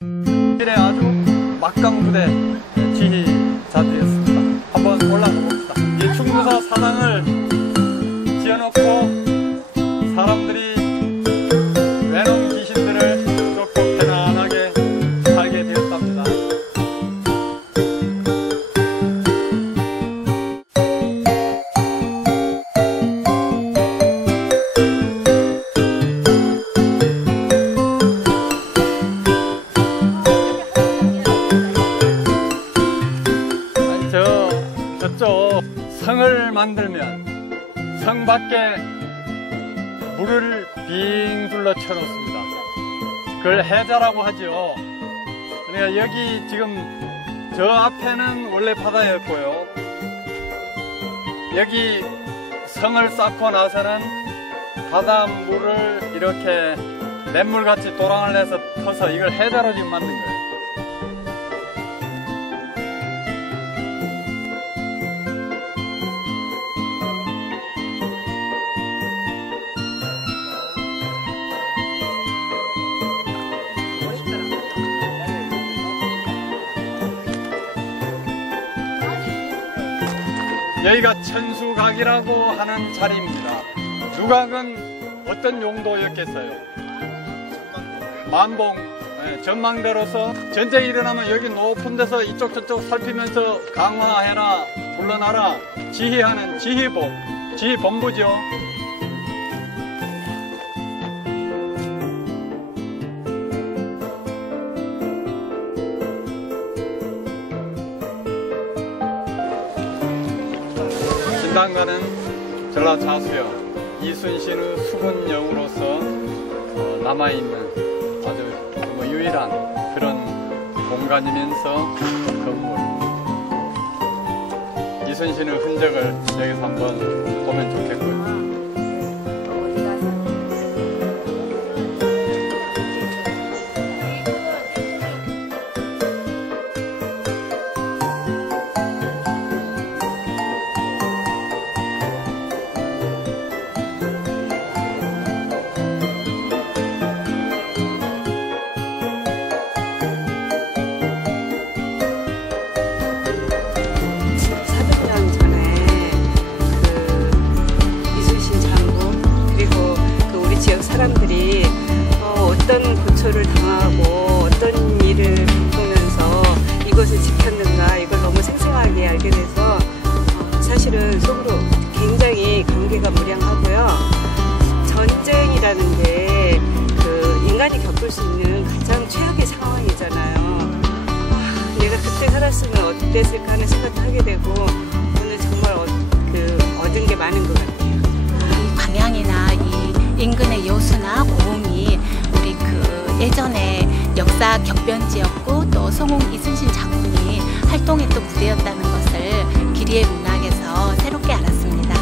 아주 막강부대 지휘자들이었습니다. 한번 올라가 봅시다. 이 충무사 사당을 지어놓고 사람들이 외놈 귀신들을 쫓고 편안하게 살게 되었답니다. 저쪽 성을 만들면 성 밖에 물을 빙 둘러 쳐놓습니다. 그걸 해자라고 하죠. 그러니까 여기 지금 저 앞에는 원래 바다였고요. 여기 성을 쌓고 나서는 바닷물을 이렇게 냇물같이 도랑을 내서 터서 이걸 해자로 지금 만든 거예요. 여기가 천수각이라고 하는 자리입니다. 누각은 어떤 용도였겠어요? 만봉, 전망대로서 전쟁이 일어나면 여기 높은 데서 이쪽 저쪽 살피면서 강화해라, 물러나라, 지휘하는 지휘본부죠. 신당가는 전라자수영 이순신의 수군영으로서 남아있는 아주 유일한 그런 공간이면서 건물. 이순신의 흔적을 여기서 한번 보면 좋겠고요. 사람들이 어떤 고초를 당하고 어떤 일을 겪으면서 이것을 지켰는가 이걸 너무 생생하게 알게 돼서 사실은 속으로 굉장히 감개가 무량하고요. 전쟁이라는 게 그 인간이 겪을 수 있는 가장 최악의 상황이잖아요. 내가 그때 살았으면 어땠을까 하는 생각도 하게 되고 오늘 정말 얻은 게 많은 것 같아요. 이 광양이나 이 인근의 여수나 고흥이 우리 그 예전에 역사 격변지였고 또 성웅 이순신 장군이 활동했던 무대였다는 것을 기리의 문학에서 새롭게 알았습니다.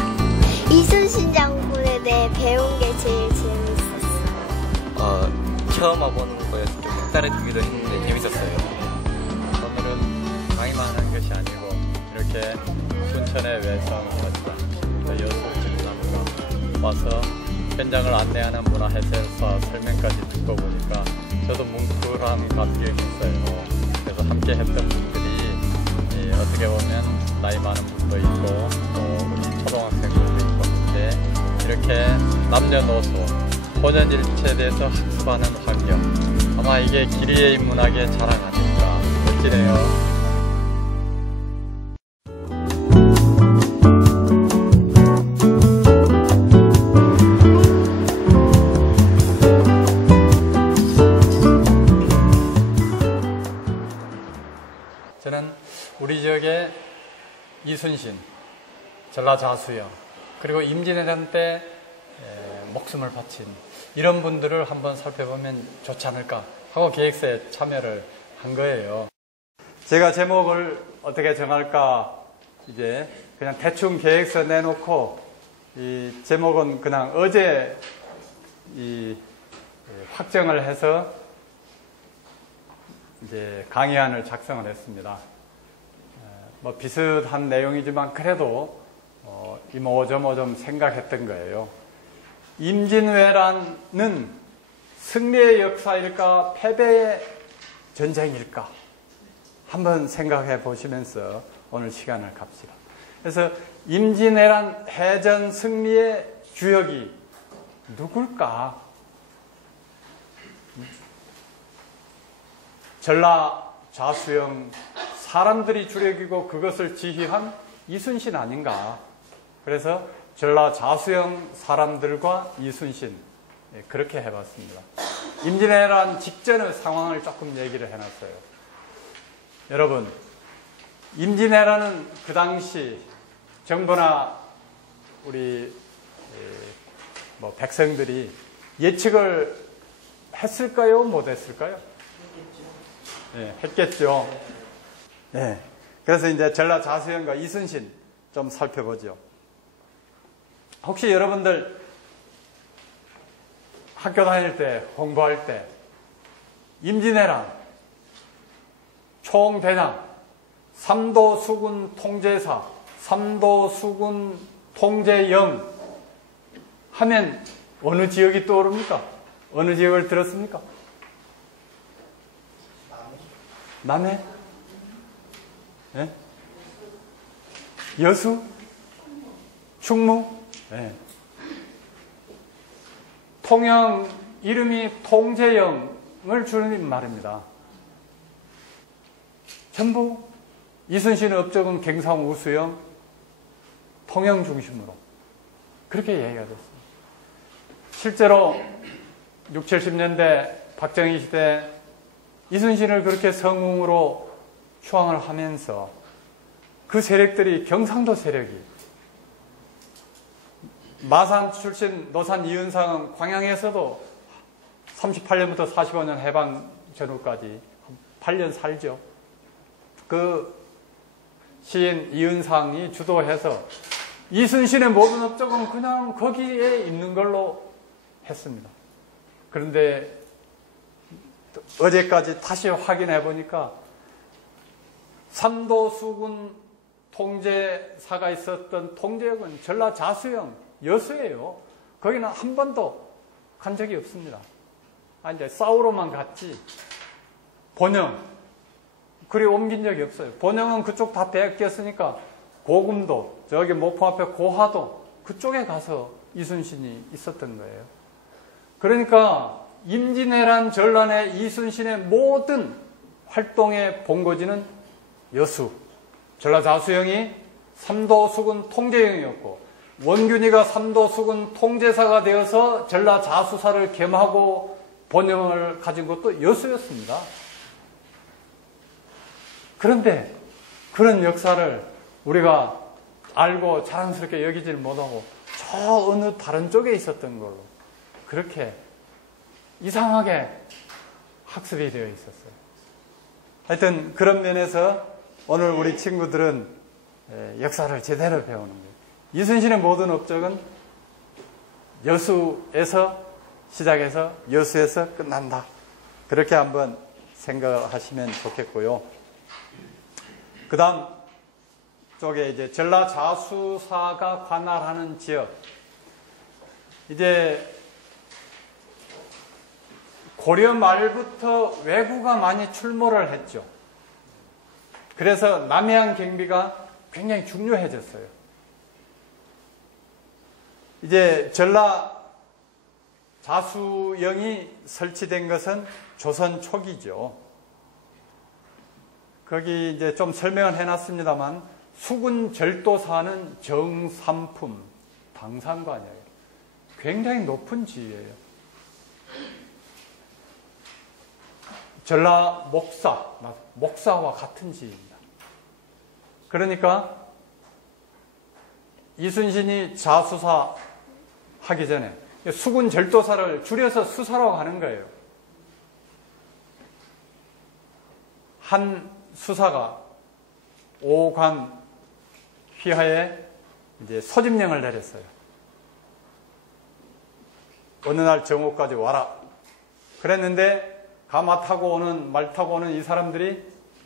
이순신 장군에 대해 배운 게 제일 재밌었어요. 처음 와보는 거여서 좀 색다르기도 했는데 재밌었어요. 오늘은 강의만 한 것이 아니고 이렇게 순천의 외상을 갖다 여수 진나무가 와서 현장을 안내하는 문화해설사 설명까지 듣고 보니까 저도 뭉클한 감격이 있어요. 그래서 함께 했던 분들이 어떻게 보면 나이 많은 분도 있고 또 우리 초등학생들도 있고 한데 이렇게 남녀노소 혼연일체에 대해서 학습하는 환경, 아마 이게 기리의 문학의 자랑 아닐까. 멋지네요. 저는 우리 지역의 이순신, 전라자수영, 그리고 임진왜란 때 목숨을 바친 이런 분들을 한번 살펴보면 좋지 않을까 하고 계획서에 참여를 한 거예요. 제가 제목을 어떻게 정할까 이제 그냥 대충 계획서 내놓고 이 제목은 그냥 어제 확정을 해서 이제 강의안을 작성을 했습니다. 뭐 비슷한 내용이지만 그래도 이모저모 생각했던 거예요. 임진왜란은 승리의 역사일까 패배의 전쟁일까? 한번 생각해 보시면서 오늘 시간을 갑시다. 그래서 임진왜란 해전 승리의 주역이 누굴까? 전라 좌수영 사람들이 주력이고 그것을 지휘한 이순신 아닌가? 그래서 전라 좌수영 사람들과 이순신, 그렇게 해봤습니다. 임진왜란 직전의 상황을 조금 얘기를 해놨어요. 여러분, 임진왜란은 그 당시 정부나 우리 백성들이 예측을 했을까요? 못했을까요? 네, 했겠죠. 네. 그래서 이제 전라 좌수영과 이순신 좀 살펴보죠. 혹시 여러분들 학교 다닐 때, 공부할 때 임진왜란 총대장, 삼도수군 통제사, 삼도수군 통제영 하면 어느 지역이 떠오릅니까? 어느 지역을 들었습니까? 남해? 네? 여수? 충무? 네. 통영 이름이 통제영을 주는 말입니다. 전부 이순신의 업적은 갱상 우수영, 통영 중심으로 그렇게 얘기가 됐습니다. 실제로 60, 70년대 박정희 시대 이순신을 그렇게 성웅으로 추앙을 하면서 그 세력들이 경상도 세력이 마산 출신 노산 이은상은 광양에서도 38년부터 45년 해방 전후까지 8년 살죠. 그 시인 이은상이 주도해서 이순신의 모든 업적은 그냥 거기에 있는 걸로 했습니다. 그런데 어제까지 다시 확인해 보니까 삼도수군 통제사가 있었던 통제역은 전라 좌수영 여수예요. 거기는 한 번도 간 적이 없습니다. 이제 싸우러만 갔지. 본영 그리 옮긴 적이 없어요. 본영은 그쪽 다 뺏겼으니까 고금도, 저기 목포 앞에 고하도 그쪽에 가서 이순신이 있었던 거예요. 그러니까 임진왜란 전란의 이순신의 모든 활동의 본거지는 여수, 전라 좌수영이 삼도수군 통제영이었고 원균이가 삼도수군 통제사가 되어서 전라 좌수사를 겸하고 본영을 가진 것도 여수였습니다. 그런데 그런 역사를 우리가 알고 자랑스럽게 여기지를 못하고 저 어느 다른 쪽에 있었던 걸로 그렇게 이상하게 학습이 되어 있었어요. 하여튼 그런 면에서 오늘 우리 친구들은 역사를 제대로 배우는 거예요. 이순신의 모든 업적은 여수에서 시작해서 여수에서 끝난다. 그렇게 한번 생각하시면 좋겠고요. 그 다음 쪽에 이제 전라 좌수사가 관할하는 지역. 이제 고려 말부터 왜구가 많이 출몰을 했죠. 그래서 남해안 경비가 굉장히 중요해졌어요. 이제 전라 좌수영이 설치된 것은 조선 초기죠. 거기 이제 좀 설명을 해놨습니다만 수군 절도사는 정삼품 당상관이에요. 굉장히 높은 지위예요. 전라 목사와 같은 지위입니다. 그러니까 이순신이 좌수사 하기 전에 수군 절도사를 줄여서 수사라고 하는 거예요. 한 수사가 오관 휘하에 이제 소집령을 내렸어요. 어느 날 정오까지 와라. 그랬는데 가마 타고 오는 말 타고 오는 이 사람들이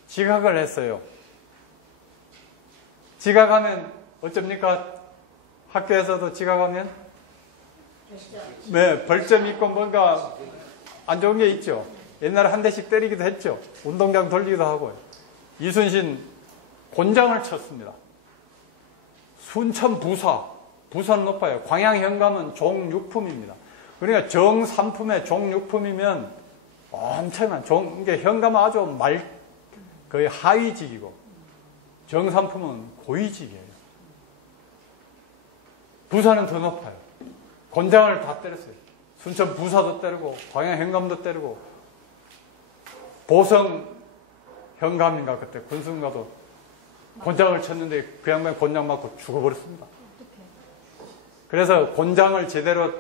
지각을 했어요. 지각하면 어쩝니까? 학교에서도 지각하면 네, 벌점 있고 뭔가 안 좋은 게 있죠. 옛날에 한 대씩 때리기도 했죠. 운동장 돌리기도 하고요. 이순신 곤장을 쳤습니다. 순천 부산 높아요. 광양 현감은 종육품입니다. 그러니까 정삼품의 종육품이면 엄청난 이게 현감은 아주 거의 하위직이고 정삼품은 고위직이에요. 부산은 더 높아요. 곤장을 다 때렸어요. 순천 부사도 때리고 광양 현감도 때리고 보성 현감인가 그때 군수인가도 곤장을 쳤는데 그 양반이 곤장 맞고 죽어버렸습니다. 그래서 곤장을 제대로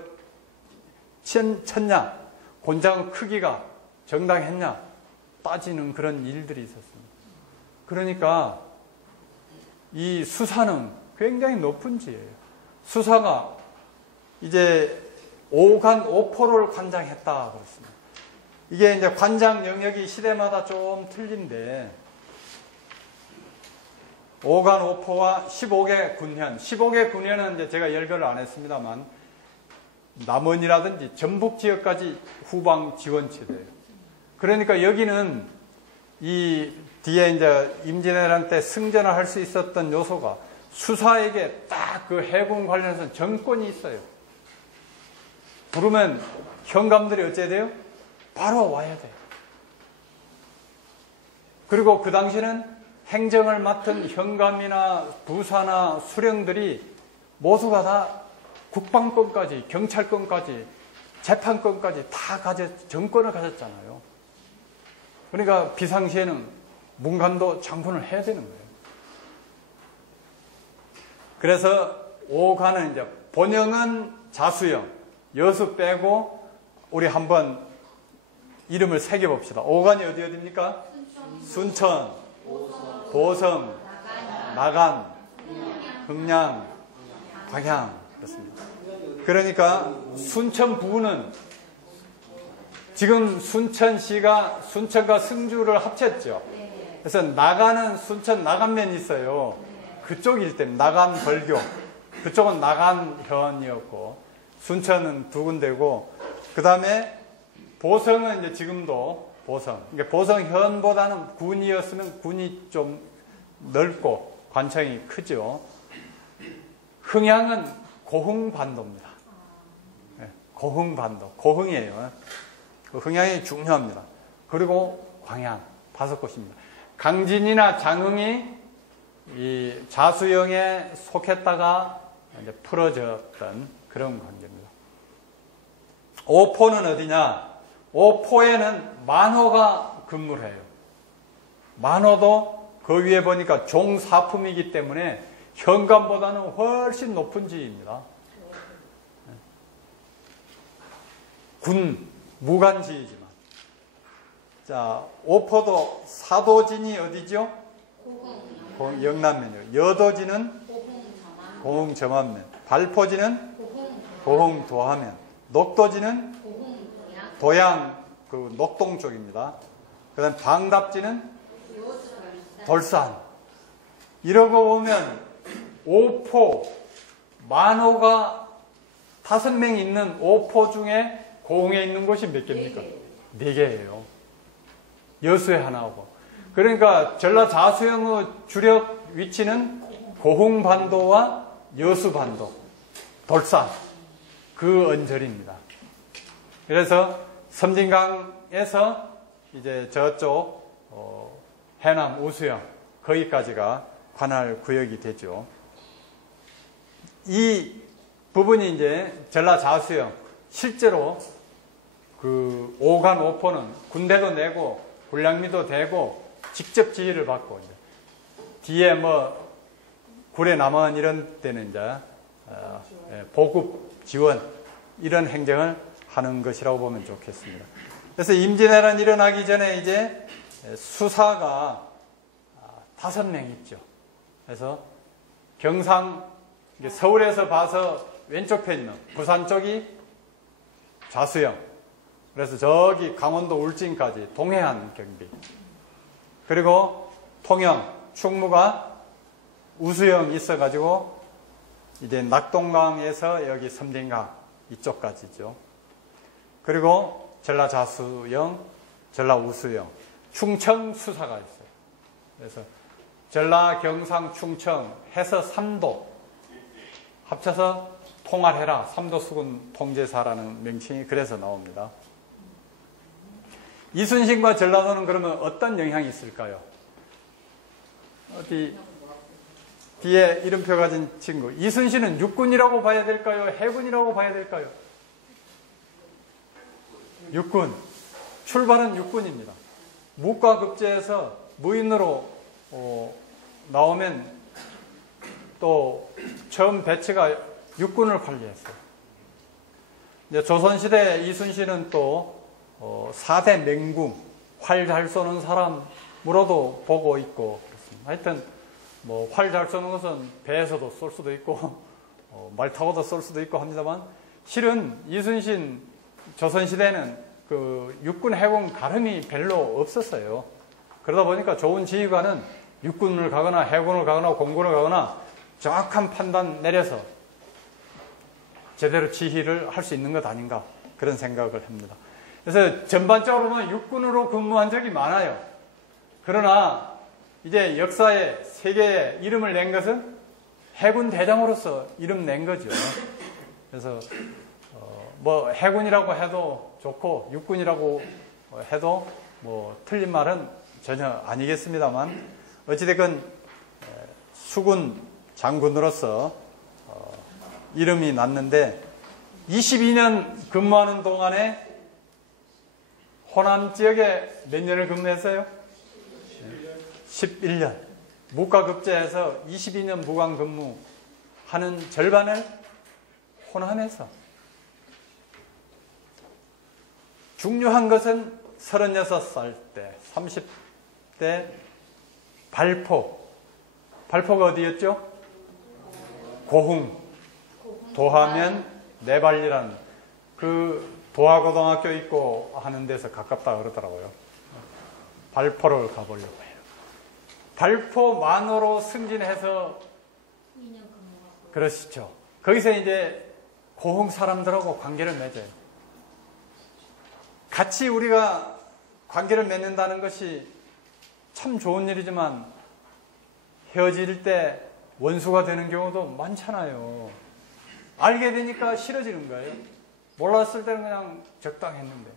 쳤냐, 곤장 크기가 정당했냐 따지는 그런 일들이 있었습니다. 그러니까 이 수사는 굉장히 높은 지예요. 수사가 이제 오간 오포를 관장했다 그렇습니다. 이게 이제 관장 영역이 시대마다 좀 틀린데 오간 오포와 15개 군현, 15개 군현은 이제 제가 열거를 안 했습니다만 남원이라든지 전북 지역까지 후방 지원체제예요. 그러니까 여기는 이 뒤에 이제 임진왜란 때 승전을 할 수 있었던 요소가 수사에게 딱 그 해군 관련해서 정권이 있어요. 부르면 현감들이 어째 돼요? 바로 와야 돼요. 그리고 그 당시에는 행정을 맡은 현감이나 부사나 수령들이 모두가 다 국방권까지, 경찰권까지, 재판권까지 다 정권을 가졌잖아요. 그러니까 비상시에는 문간도 장군을 해야 되는 거예요. 그래서 오간은 이제 본영은 자수영, 여수 빼고 우리 한번 이름을 새겨봅시다. 오간이 어디입니까? 순천, 보성, 나간, 흥양, 광양 그렇습니다. 그러니까 순천부는 지금 순천시가 순천과 승주를 합쳤죠. 그래서 나간은 순천 나간면이 있어요. 그쪽일 때는 나간 벌교, 그쪽은 나간현이었고 순천은 두 군데고 그 다음에 보성은 이제 지금도 보성. 그러니까 보성현보다는 군이었으면 군이 좀 넓고 관청이 크죠. 흥양은 고흥반도입니다. 고흥반도. 고흥이에요. 그 흥양이 중요합니다. 그리고 광양 5곳입니다. 강진이나 장흥이 이 자수영에 속했다가 이제 풀어졌던 그런 관계입니다. 오포는 어디냐? 오포에는 만호가 근무를 해요. 만호도 그 위에 보니까 종사품이기 때문에 현감보다는 훨씬 높은 지위입니다. 군, 무관지이지만. 자, 오포도 사도진이 어디죠? 영남면이요. 여도지는 고흥점안면. 발포지는 고흥도하면. 녹도지는 도양 그 녹동 쪽입니다. 그 다음 방답지는 돌산. 이러고 보면 오포, 만호가 5명 있는 오포 중에 고흥에 있는 곳이 몇 개입니까? 4개예요. 여수에 하나고. 그러니까 전라자수영의 주력 위치는 고흥반도와 여수반도, 돌산 그 언저리입니다. 그래서 섬진강에서 이제 저쪽 해남 우수영 거기까지가 관할 구역이 되죠. 이 부분이 이제 전라자수영 실제로 그 오간 오포는 군대도 내고 군량미도 되고 직접 지휘를 받고 이제 뒤에 뭐 구례 남원 이런 데는 이제 보급 지원 이런 행정을 하는 것이라고 보면 좋겠습니다. 그래서 임진왜란 일어나기 전에 이제 수사가 5명 있죠. 그래서 경상 서울에서 봐서 왼쪽 편이 있는 부산 쪽이 자수영. 그래서 저기 강원도 울진까지 동해안 경비. 그리고 통영, 충무가 우수영 있어가지고 이제 낙동강에서 여기 섬진강 이쪽까지죠. 그리고 전라자수영, 전라 우수영, 충청 수사가 있어요. 그래서 전라, 경상, 충청 해서 3도 합쳐서 통할해라. 3도 수군 통제사라는 명칭이 그래서 나옵니다. 이순신과 전라도는 그러면 어떤 영향이 있을까요? 어디 뒤에 이름표 가진 친구. 이순신은 육군이라고 봐야 될까요? 해군이라고 봐야 될까요? 육군. 출발은 육군입니다. 무과급제에서 무인으로 나오면 또 처음 배치가 육군을 관리했어요. 이제 조선시대 이순신은 또 4대 맹궁, 활 잘 쏘는 사람으로도 보고 있고 그렇습니다. 하여튼 뭐 활 잘 쏘는 것은 배에서도 쏠 수도 있고 말 타고도 쏠 수도 있고 합니다만 실은 이순신 조선시대는 그 육군 해군 가름이 별로 없었어요. 그러다 보니까 좋은 지휘관은 육군을 가거나 해군을 가거나 공군을 가거나 정확한 판단 내려서 제대로 지휘를 할 수 있는 것 아닌가 그런 생각을 합니다. 그래서 전반적으로 보면 육군으로 근무한 적이 많아요. 그러나 이제 역사에 세계에 이름을 낸 것은 해군 대장으로서 이름 낸 거죠. 그래서 뭐 해군이라고 해도 좋고 육군이라고 해도 뭐 틀린 말은 전혀 아니겠습니다만 어찌됐건 수군 장군으로서 이름이 났는데 22년 근무하는 동안에 호남 지역에 몇 년을 근무했어요? 11년. 무과급제에서 22년 무관 근무하는 절반을 호남에서. 중요한 것은 36살 때, 30대 발포. 발포가 어디였죠? 고흥. 도하면 내발리라는 그 도하고등학교 있고 하는 데서 가깝다 그러더라고요. 발포를 가보려고 해요. 발포 만호로 승진해서 그러시죠. 거기서 이제 고흥 사람들하고 관계를 맺어요. 같이 우리가 관계를 맺는다는 것이 참 좋은 일이지만 헤어질 때 원수가 되는 경우도 많잖아요. 알게 되니까 싫어지는 거예요. 몰랐을 때는 그냥 적당했는데.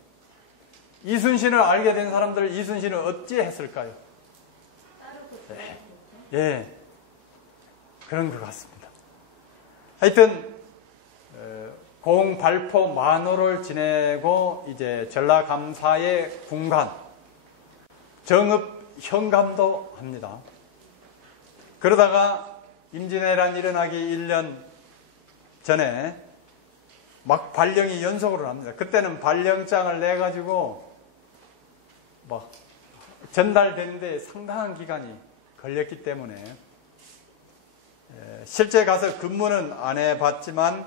이순신을 알게 된 사람들 이순신을 어찌 했을까요? 예, 그런 것 같습니다. 하여튼 고흥 발포 만호를 지내고 이제 전라감사의 군관 정읍 현감도 합니다. 그러다가 임진왜란 일어나기 1년 전에 막 발령이 연속으로 납니다. 그때는 발령장을 내가지고 막 전달되는데 상당한 기간이 걸렸기 때문에 실제 가서 근무는 안 해봤지만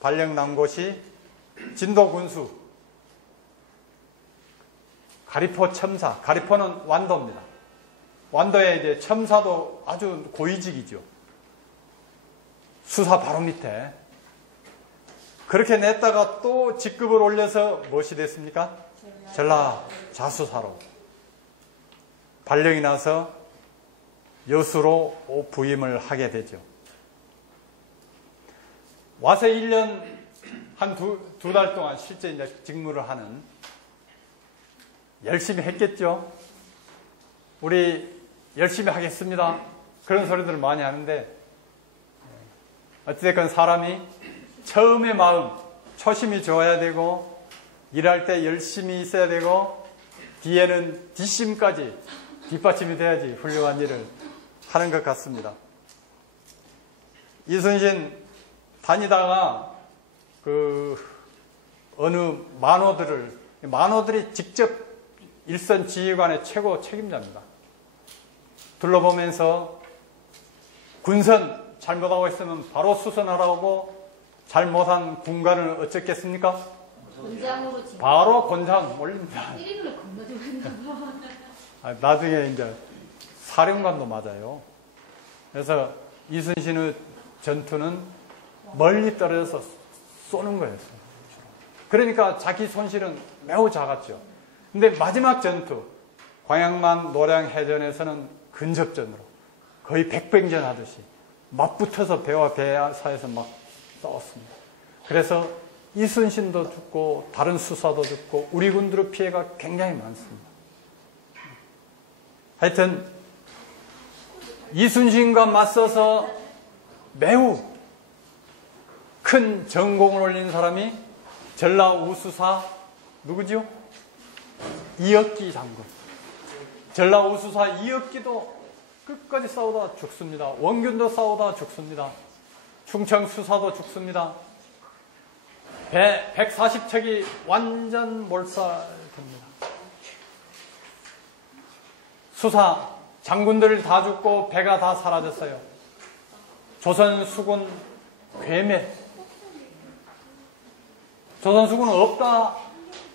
발령 난 곳이 진도군수 가리포 첨사. 가리포는 완도입니다. 완도에 이제 첨사도 아주 고위직이죠. 수사 바로 밑에. 그렇게 냈다가 또 직급을 올려서 무엇이 됐습니까? 전라 자수사로. 발령이 나서 여수로 부임을 하게 되죠. 와서 1년 한 두 달 동안 실제 이제 직무를 하는 열심히 했겠죠. 우리 열심히 하겠습니다. 그런 소리들을 많이 하는데 어찌됐건 사람이 처음의 마음, 초심이 좋아야 되고 일할 때 열심히 있어야 되고 뒤에는 뒷심까지 뒷받침이 돼야지 훌륭한 일을 하는 것 같습니다. 이순신 다니다가 그 어느 만호들이 직접 일선 지휘관의 최고 책임자입니다. 둘러보면서 군선 잘못하고 있으면 바로 수선하라고 잘못한 군관을 어쩌겠습니까? 곤장으로 바로 곤장 올립니다. 1인으로 건너주고 있나 봐. 나중에 이제 사령관도 맞아요. 그래서 이순신의 전투는 멀리 떨어져서 쏘는 거였어요. 그러니까 자기 손실은 매우 작았죠. 근데 마지막 전투, 광양만 노량해전에서는 근접전으로 거의 백병전 하듯이 맞붙어서 배와 배 사이에서 막 싸웠습니다. 그래서 이순신도 죽고 다른 수사도 죽고 우리 군들의 피해가 굉장히 많습니다. 하여튼 이순신과 맞서서 매우 큰 전공을 올린 사람이 전라우수사 누구죠? 이혁기 장군. 전라우수사 이혁기도 끝까지 싸우다 죽습니다. 원균도 싸우다 죽습니다. 충청수사도 죽습니다. 배 140척이 완전 몰살됩니다. 수사 장군들 다 죽고 배가 다 사라졌어요. 조선 수군 괴멸. 조선 수군은 없다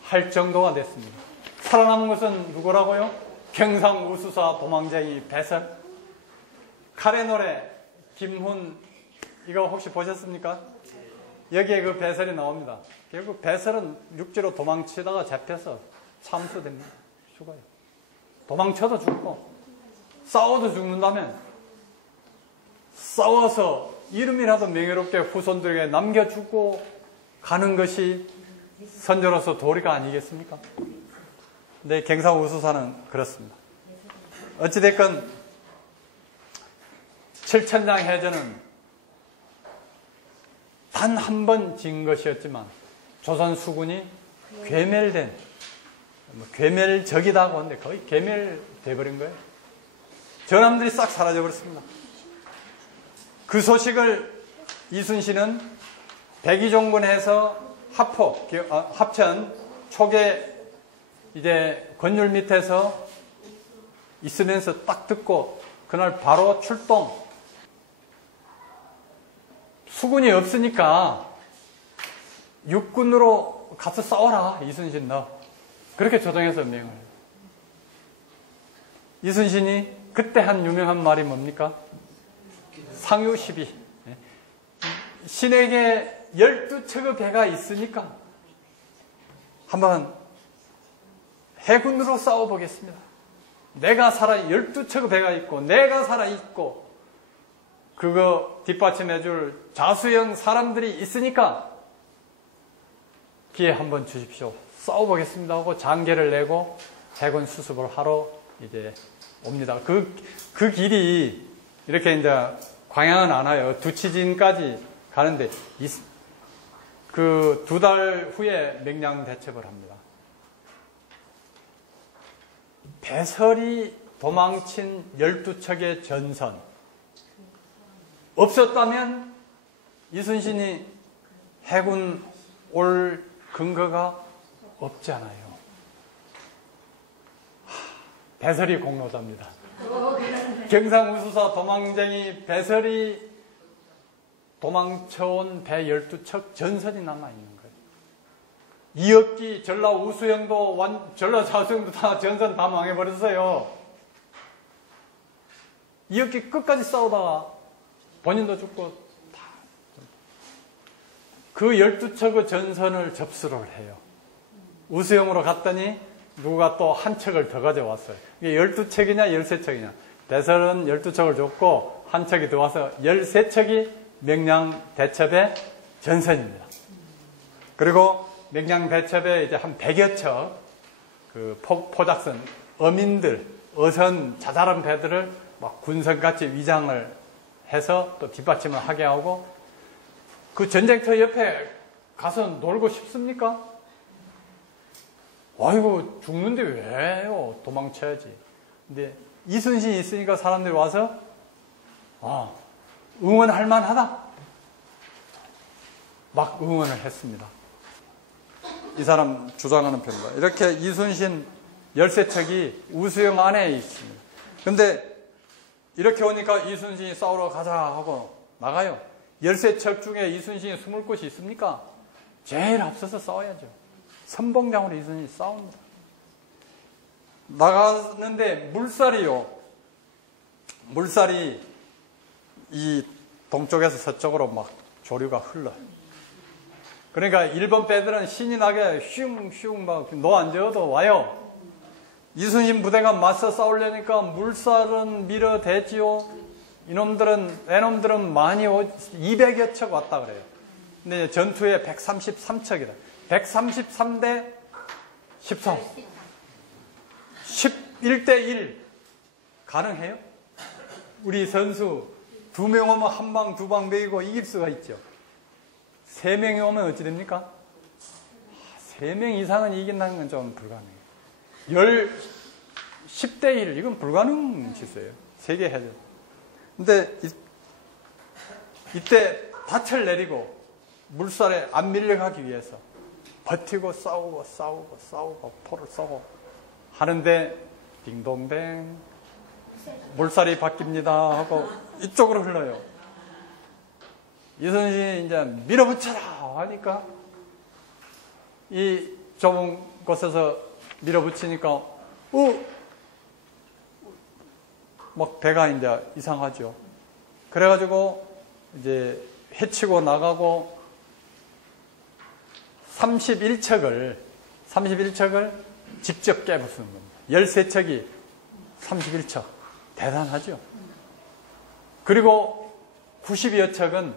할 정도가 됐습니다. 살아남은 것은 누구라고요? 경상우수사 도망쟁이 배설. 칼의 노래 김훈 이거 혹시 보셨습니까? 여기에 그 배설이 나옵니다. 결국 배설은 육지로 도망치다가 잡혀서 참수됩니다. 죽어요. 도망쳐도 죽고 싸워도 죽는다면 싸워서 이름이라도 명예롭게 후손들에게 남겨주고 가는 것이 선조로서 도리가 아니겠습니까? 근데 경상우수사는 그렇습니다. 어찌됐건 칠천장 해전은 단 한 번 진 것이었지만 조선 수군이 괴멸된, 괴멸적이다고 하는데 거의 괴멸돼버린 거예요. 전함들이 싹 사라져버렸습니다. 그 소식을 이순신은 백의종군에서 합천 초계 이제 권율 밑에서 있으면서 딱 듣고 그날 바로 출동. 수군이 없으니까 육군으로 가서 싸워라, 이순신 너. 그렇게 조정해서 명을. 이순신이 그때 한 유명한 말이 뭡니까? 상유시비. 신에게 12척의 배가 있으니까 한번 해군으로 싸워보겠습니다. 내가 12척의 배가 있고 내가 살아있고 그거 뒷받침해줄 자수형 사람들이 있으니까 기회 한번 주십시오. 싸워보겠습니다 하고 장계를 내고 해군 수습을 하러 이제 옵니다. 그 길이 이렇게 이제 광양은 안 와요. 두치진까지 가는데 그 2달 후에 명량 대첩을 합니다. 배설이 도망친 12척의 전선 없었다면 이순신이 해군 올 근거가 없잖아요. 배설이 공로자입니다. 경상우수사 도망쟁이 배설이 도망쳐온 배 12척 전선이 남아있는 거예요. 이혁기, 전라우수영도, 전라자수영도 다 전선 다 망해버렸어요. 이혁기 끝까지 싸우다가 본인도 죽고 다. 그 12척의 전선을 접수를 해요. 우수영으로 갔더니 누가 또 한 척을 더 가져왔어요. 이게 12척이냐 13척이냐. 배설은 12척을 줬고 한 척이 더 와서 13척이 명량 대첩의 전선입니다. 그리고 명량 대첩에 이제 한 100여 척 그 포작선, 어민들, 어선, 자잘한 배들을 막 군선같이 위장을 해서 또 뒷받침을 하게 하고 그 전쟁터 옆에 가서 놀고 싶습니까? 아이고 죽는데 왜요? 도망쳐야지. 근데 이순신이 있으니까 사람들이 와서 응원할 만하다. 막 응원을 했습니다. 이 사람 주장하는 편입니다. 이렇게 이순신 13척이 우수영 안에 있습니다. 근데 이렇게 오니까 이순신이 싸우러 가자 하고 나가요. 13척 중에 이순신이 숨을 곳이 있습니까? 제일 앞서서 싸워야죠. 선봉장으로 이순신이 싸웁니다. 나가는데 물살이 이 동쪽에서 서쪽으로 막 조류가 흘러요. 그러니까 일본 배들은 신이 나게 슝슝 막 노 안 저어도 와요. 이순신 부대가 맞서 싸우려니까 물살은 밀어대지요. 애놈들은 많이 200여 척 왔다 그래요. 근데 전투에 133척이다. 133대 13. 11대 1. 가능해요? 우리 선수 2명 오면 한 방, 2방 매이고 이길 수가 있죠. 3명이 오면 어찌 됩니까? 3명 이상은 이긴다는 건 좀 불가능해요. 10대 1, 이건 불가능 지수예요. 세계 해전. 근데 이때 닻을 내리고 물살에 안 밀려가기 위해서 버티고 싸우고 포를 쏘고 하는데 딩동댕 물살이 바뀝니다 하고 이쪽으로 흘러요. 이순신이 이제 밀어붙여라 하니까 이 좁은 곳에서 밀어붙이니까 막 배가 이제 이상하죠. 그래가지고 이제 해치고 나가고 31척을 직접 깨부수는 겁니다. 13척이 31척. 대단하죠. 그리고 90여 척은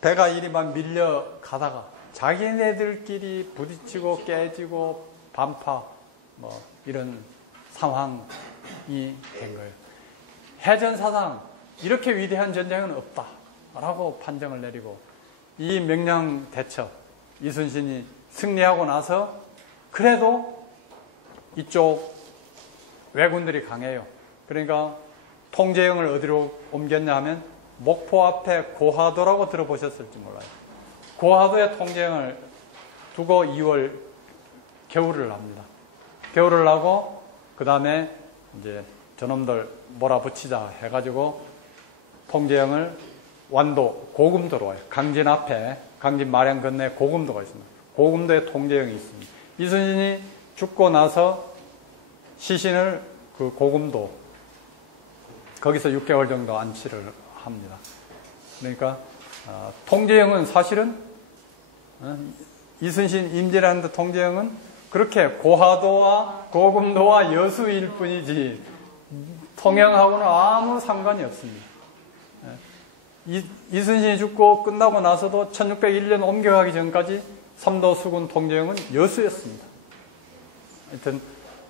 배가 이리만 밀려가다가 자기네들끼리 부딪히고 깨지고 반파 뭐 이런 상황이 된 거예요. 해전사상 이렇게 위대한 전쟁은 없다라고 판정을 내리고 이 명량대첩 이순신이 승리하고 나서 그래도 이쪽 왜군들이 강해요. 그러니까 통제영을 어디로 옮겼냐 하면 목포 앞에 고하도라고 들어보셨을지 몰라요. 고하도에 통제영을 두고 2월 겨울을 합니다. 겨울을 하고 그 다음에 이제 저놈들 몰아붙이자 해가지고 통제영을 완도 고금도로 와요. 강진 앞에 강진 마량 건너에 고금도가 있습니다. 고금도에 통제영이 있습니다. 이순신이 죽고 나서 시신을 그 고금도 거기서 6개월 정도 안치를 합니다. 그러니까 통제영은 사실은 이순신 임진왜란때 통제영은 그렇게 고하도와 고금도와 여수일 뿐이지 통영하고는 아무 상관이 없습니다. 이순신이 죽고 끝나고 나서도 1601년 옮겨가기 전까지 삼도 수군 통제영은 여수였습니다. 하여튼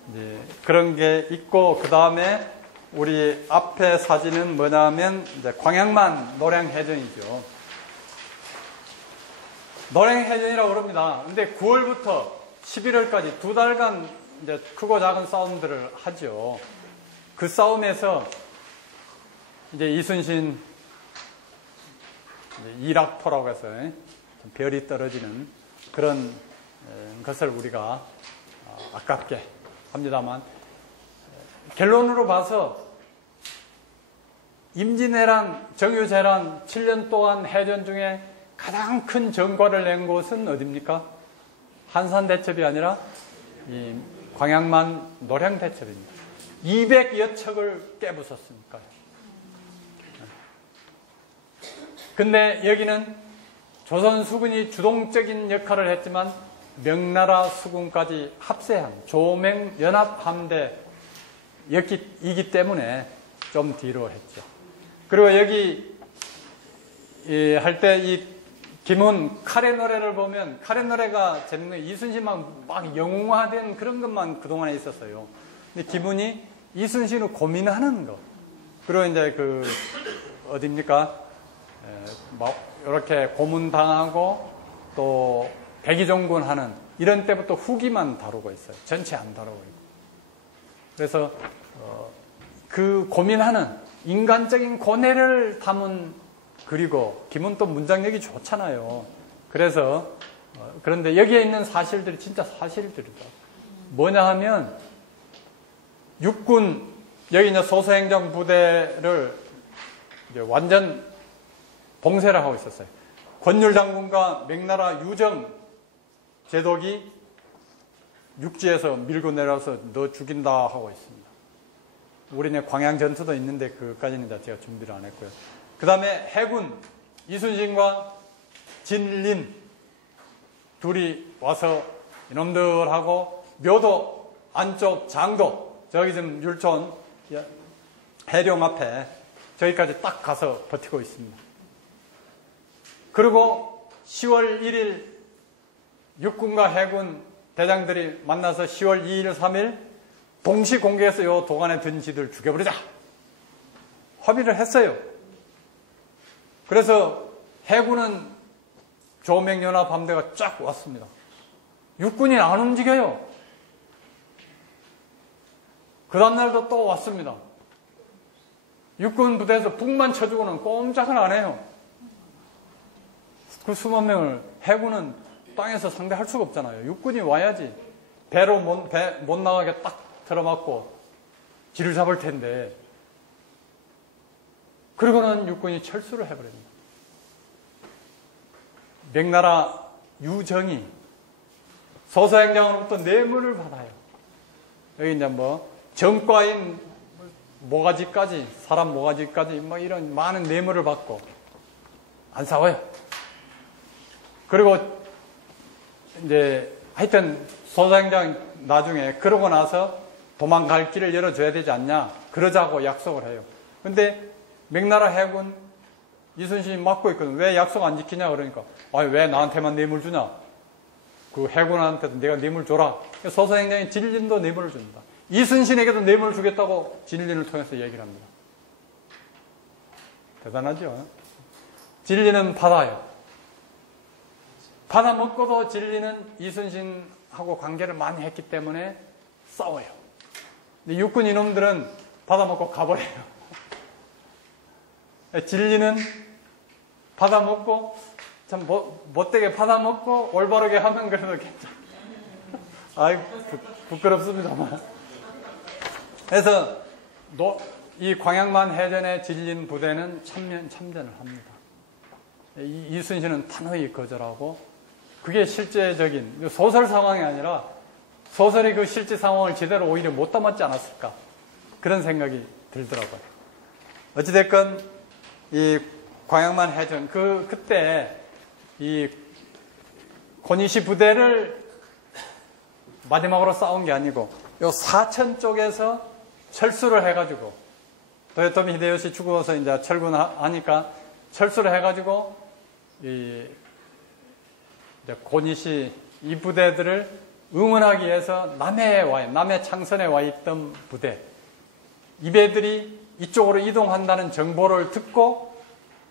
이제 그런 게 있고 그 다음에 우리 앞에 사진은 뭐냐면 이제 광양만 노량해전이죠. 노량해전이라고 그럽니다. 근데 9월부터 11월까지 2달간 이제 크고 작은 싸움들을 하죠. 그 싸움에서 이제 이순신 일학포라고 해서 별이 떨어지는 그런 것을 우리가 아깝게 합니다만 결론으로 봐서 임진왜란, 정유재란 7년 동안 해전 중에 가장 큰 전과를 낸 곳은 어디입니까? 한산대첩이 아니라 이 광양만 노량대첩입니다. 200여 척을 깨부쉈으니까요. 근데 여기는 조선 수군이 주동적인 역할을 했지만 명나라 수군까지 합세한 조맹연합함대이기 때문에 좀 뒤로 했죠. 그리고 여기 할 때 이 김훈 칼의 노래를 보면 칼의 노래가 재밌는 거예요. 이순신만 막 영웅화된 그런 것만 그동안에 있었어요. 근데 김훈이 이순신을 고민하는 거. 그리고 이제 그 어딥니까? 막 이렇게 고문당하고 또 백의종군 하는 이런 때부터 후기만 다루고 있어요. 전체 안 다루고 있고. 그래서 그 고민하는 인간적인 고뇌를 담은 그리고 김은 또 문장력이 좋잖아요. 그래서 그런데 여기에 있는 사실들이 진짜 사실들이다. 뭐냐 하면 육군 여기 이제 소수행정 부대를 이제 완전 봉쇄를 하고 있었어요. 권율 장군과 명나라 유정 제독이 육지에서 밀고 내려와서 너 죽인다 하고 있습니다. 우리는 광양 전투도 있는데 그까지는 제가 준비를 안 했고요. 그 다음에 해군 이순신과 진린 둘이 와서 이놈들하고 묘도 안쪽 장도, 저기 지금 율촌 해룡 앞에 저기까지 딱 가서 버티고 있습니다. 그리고 10월 1일 육군과 해군 대장들이 만나서 10월 2일, 3일 동시 공개해서 요 도관에 든 지들 죽여버리자 합의를 했어요. 그래서 해군은 조명연합 함대가 쫙 왔습니다. 육군이 안 움직여요. 그 다음날도 또 왔습니다. 육군 부대에서 북만 쳐주고는 꼼짝을 안 해요. 그 수만 명을 해군은 땅에서 상대할 수가 없잖아요. 육군이 와야지. 배로 못 나가게 딱 들어맞고 뒤를 잡을 텐데. 그러고는 육군이 철수를 해버립니다. 명나라 유정이 소서행장으로부터 뇌물을 받아요. 여기 이제 뭐 정과인 모가지까지, 사람 모가지까지 뭐 이런 많은 뇌물을 받고 안 싸워요. 그리고 이제 하여튼 소서행장 나중에 그러고 나서 도망갈 길을 열어줘야 되지 않냐, 그러자고 약속을 해요. 근데 명나라 해군 이순신이 막고 있거든. 왜 약속 안 지키냐 그러니까 아니 왜 나한테만 뇌물 주냐, 그 해군한테도 내가 뇌물 줘라. 소서행장이 진린도 뇌물을 줍니다. 이순신에게도 뇌물을 주겠다고 진린을 통해서 얘기를 합니다. 대단하죠. 진린은 받아요. 받아 먹고도 진린은 이순신하고 관계를 많이 했기 때문에 싸워요. 근데 육군 이놈들은 받아 먹고 가버려요. 진리는 받아먹고, 참 못되게 받아먹고 올바르게 하면 그래도 괜찮아요. 아이, 부끄럽습니다만. 그래서 이 광양만 해전의 진린 부대는 참전을 합니다. 이순신은 단호히 거절하고, 그게 실제적인 소설 상황이 아니라 소설이 그 실제 상황을 제대로 오히려 못 담았지 않았을까, 그런 생각이 들더라고요. 어찌됐건 이 광양만 해전, 그때 이 고니시 부대를 마지막으로 싸운 게 아니고 요 사천 쪽에서 철수를 해가지고, 도요토미 히데요시 죽어서 이제 철군하니까 철수를 해가지고 이 이제 고니시 이 부대들을 응원하기 위해서 남해 창선에 와 있던 부대, 이 배들이 이쪽으로 이동한다는 정보를 듣고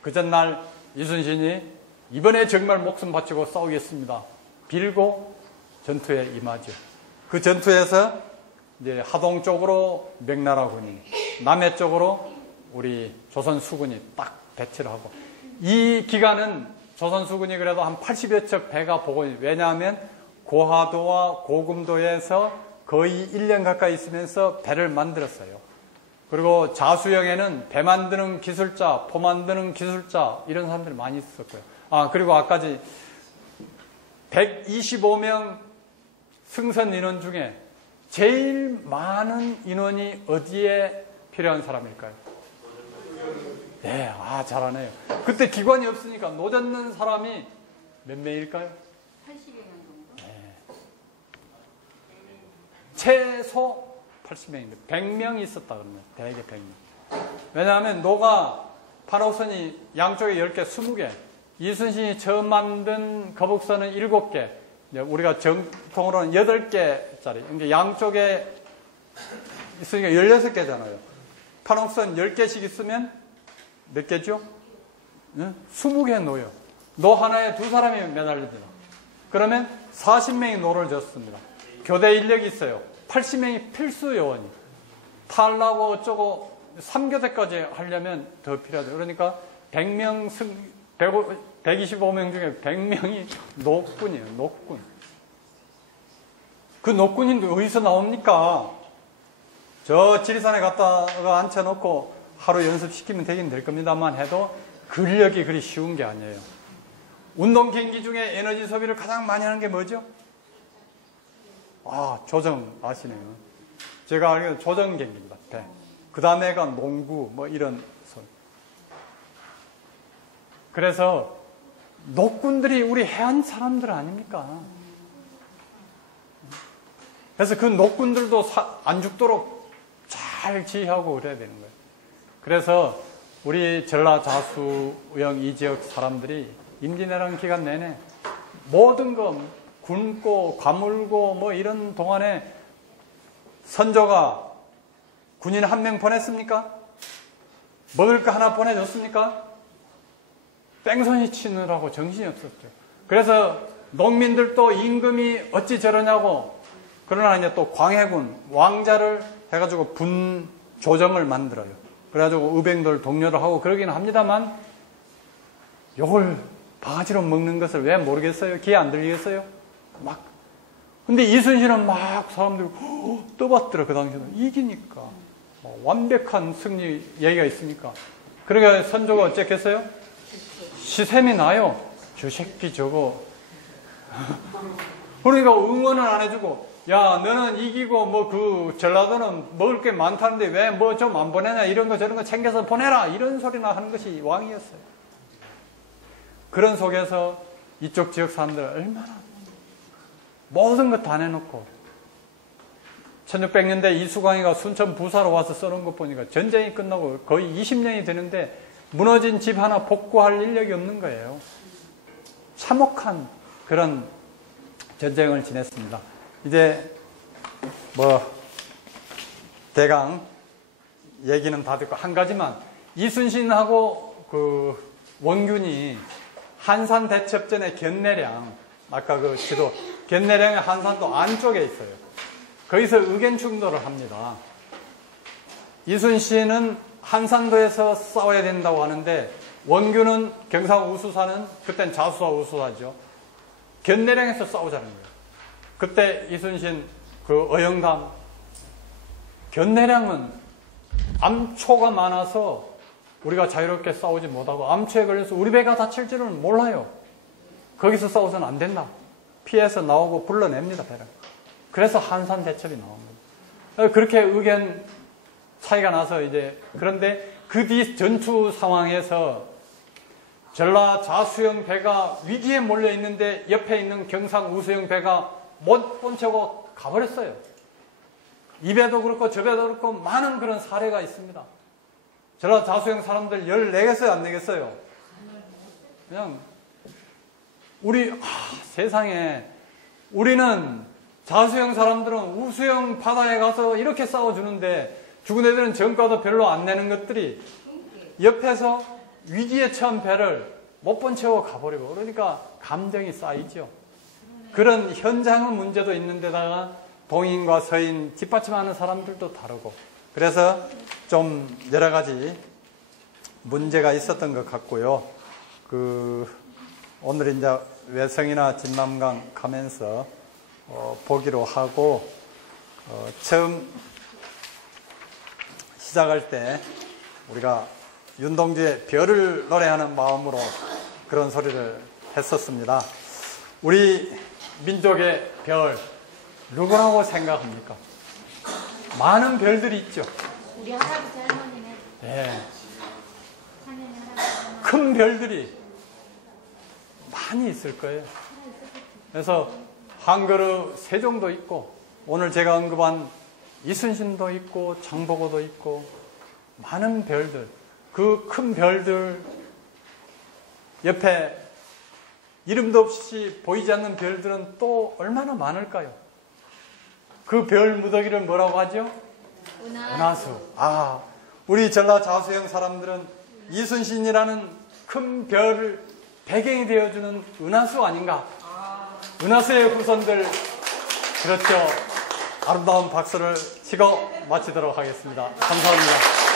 그 전날 이순신이 이번에 정말 목숨 바치고 싸우겠습니다 빌고 전투에 임하죠. 그 전투에서 이제 하동 쪽으로 명나라군이, 남해 쪽으로 우리 조선 수군이 딱 배치를 하고, 이 기간은 조선 수군이 그래도 한 80여 척 배가 보고, 왜냐하면 고하도와 고금도에서 거의 1년 가까이 있으면서 배를 만들었어요. 그리고 자수영에는 배 만드는 기술자, 포 만드는 기술자, 이런 사람들이 많이 있었고요. 그리고 아까지 125명 승선 인원 중에 제일 많은 인원이 어디에 필요한 사람일까요? 네, 잘하네요. 그때 기관이 없으니까 노젓는 사람이 몇 명일까요? 80여 명 정도. 네. 최소 80명인데 100명이 있었다 그러면 대개 100명. 왜냐하면 노가 판옥선이 양쪽에 10개, 20개, 이순신이 처음 만든 거북선은 7개, 우리가 정통으로는 8개짜리, 그러니까 양쪽에 있으니까 16개잖아요. 판옥선 10개씩 있으면 몇 개죠? 20개 노요. 노 하나에 2사람이 매달립니다. 그러면 40명이 노를 졌습니다. 교대 인력이 있어요. 80명이 필수 요원이. 탈라고 어쩌고 3교대까지 하려면 더 필요하죠. 그러니까 125명 중에 100명이 노군이에요. 노군. 그 노군인데 어디서 나옵니까? 저 지리산에 갖다가 앉혀놓고 하루 연습시키면 되긴 될 겁니다만 해도 근력이 그리 쉬운 게 아니에요. 운동 경기 중에 에너지 소비를 가장 많이 하는 게 뭐죠? 조정 아시네요. 제가 알기로는 조정 경기입니다. 그 다음에가 농구 뭐 이런 손. 그래서 노군들이 우리 해안 사람들 아닙니까? 그래서 그 녹군들도 안 죽도록 잘 지휘하고 그래야 되는 거예요. 그래서 우리 전라 자수영 이 지역 사람들이 임진왜란 기간 내내 모든 거 굶고 과물고 뭐 이런 동안에 선조가 군인 한 명 보냈습니까? 먹을 거 하나 보내줬습니까? 뺑소니 치느라고 정신이 없었죠. 그래서 농민들도 임금이 어찌 저러냐고. 그러나 이제 또 광해군 왕자를 해가지고 분 조정을 만들어요. 그래가지고 의병들 독려를 하고 그러기는 합니다만 요걸 바가지로 먹는 것을 왜 모르겠어요? 귀에 안 들리겠어요? 막. 근데 이순신은 막 사람들이 떠받들어. 그 당시에는 이기니까 완벽한 승리 얘기가 있으니까. 그러니까 선조가 어쨌겠어요? 시샘이 나요. 저 새끼 저거. 그러니까 응원을 안 해주고, 야 너는 이기고 뭐 그 전라도는 먹을 게 많다는데 왜 뭐 좀 안 보내냐, 이런 거 저런 거 챙겨서 보내라, 이런 소리나 하는 것이 왕이었어요. 그런 속에서 이쪽 지역 사람들 얼마나 모든 것 다 내놓고 1600년대 이수광이가 순천 부사로 와서 써놓은 것 보니까 전쟁이 끝나고 거의 20년이 되는데 무너진 집 하나 복구할 인력이 없는 거예요. 참혹한 그런 전쟁을 지냈습니다. 이제 뭐 대강 얘기는 다 듣고 한 가지만, 이순신하고 그 원균이 한산 대첩전의 견내량, 아까 그 지도 견내량의 한산도 안쪽에 있어요. 거기서 의견 충돌을 합니다. 이순신은 한산도에서 싸워야 된다고 하는데 원균은 경상 우수사는, 그땐 자수사 우수사죠, 견내량에서 싸우자는 거예요. 그때 이순신 그 어영감, 견내량은 암초가 많아서 우리가 자유롭게 싸우지 못하고 암초에 걸려서 우리 배가 다칠 줄은 몰라요. 거기서 싸워서는 안 된다. 피해서 나오고 불러냅니다, 배를. 그래서 한산 대첩이 나온 겁니다. 그렇게 의견 차이가 나서 이제, 그런데 그 뒤 전투 상황에서 전라 자수영 배가 위기에 몰려 있는데 옆에 있는 경상 우수영 배가 못 본 채고 가버렸어요. 이 배도 그렇고 저 배도 그렇고 많은 그런 사례가 있습니다. 전라 자수영 사람들 14개서요, 안 내겠어요? 그냥 우리 세상에, 우리는 자수영 사람들은 우수영 바다에 가서 이렇게 싸워주는데 죽은 애들은 정가도 별로 안 내는 것들이 옆에서 위기에 처한 배를 못 본 채고 가버리고, 그러니까 감정이 쌓이죠. 그런 현장의 문제도 있는데다가 동인과 서인 뒷받침하는 사람들도 다르고, 그래서 좀 여러 가지 문제가 있었던 것 같고요. 오늘 이제 외성이나 진남강 가면서 보기로 하고, 처음 시작할 때 우리가 윤동주의 별을 노래하는 마음으로 그런 소리를 했었습니다. 우리 민족의 별, 누구라고 생각합니까? 많은 별들이 있죠. 우리 할아버지 할머니는 네. 상현이 할아버지 할머니 큰 별들이 많이 있을 거예요. 그래서 한그르 세종도 있고, 오늘 제가 언급한 이순신도 있고 장보고도 있고, 많은 별들, 그 큰 별들 옆에 이름도 없이 보이지 않는 별들은 또 얼마나 많을까요? 그 별 무더기를 뭐라고 하죠? 은하수. 우리 전라 자수영 사람들은 이순신이라는 큰 별을 배경이 되어주는 은하수 아닌가? 은하수의 후손들, 그렇죠. 아름다운 박수를 치고 마치도록 하겠습니다. 감사합니다.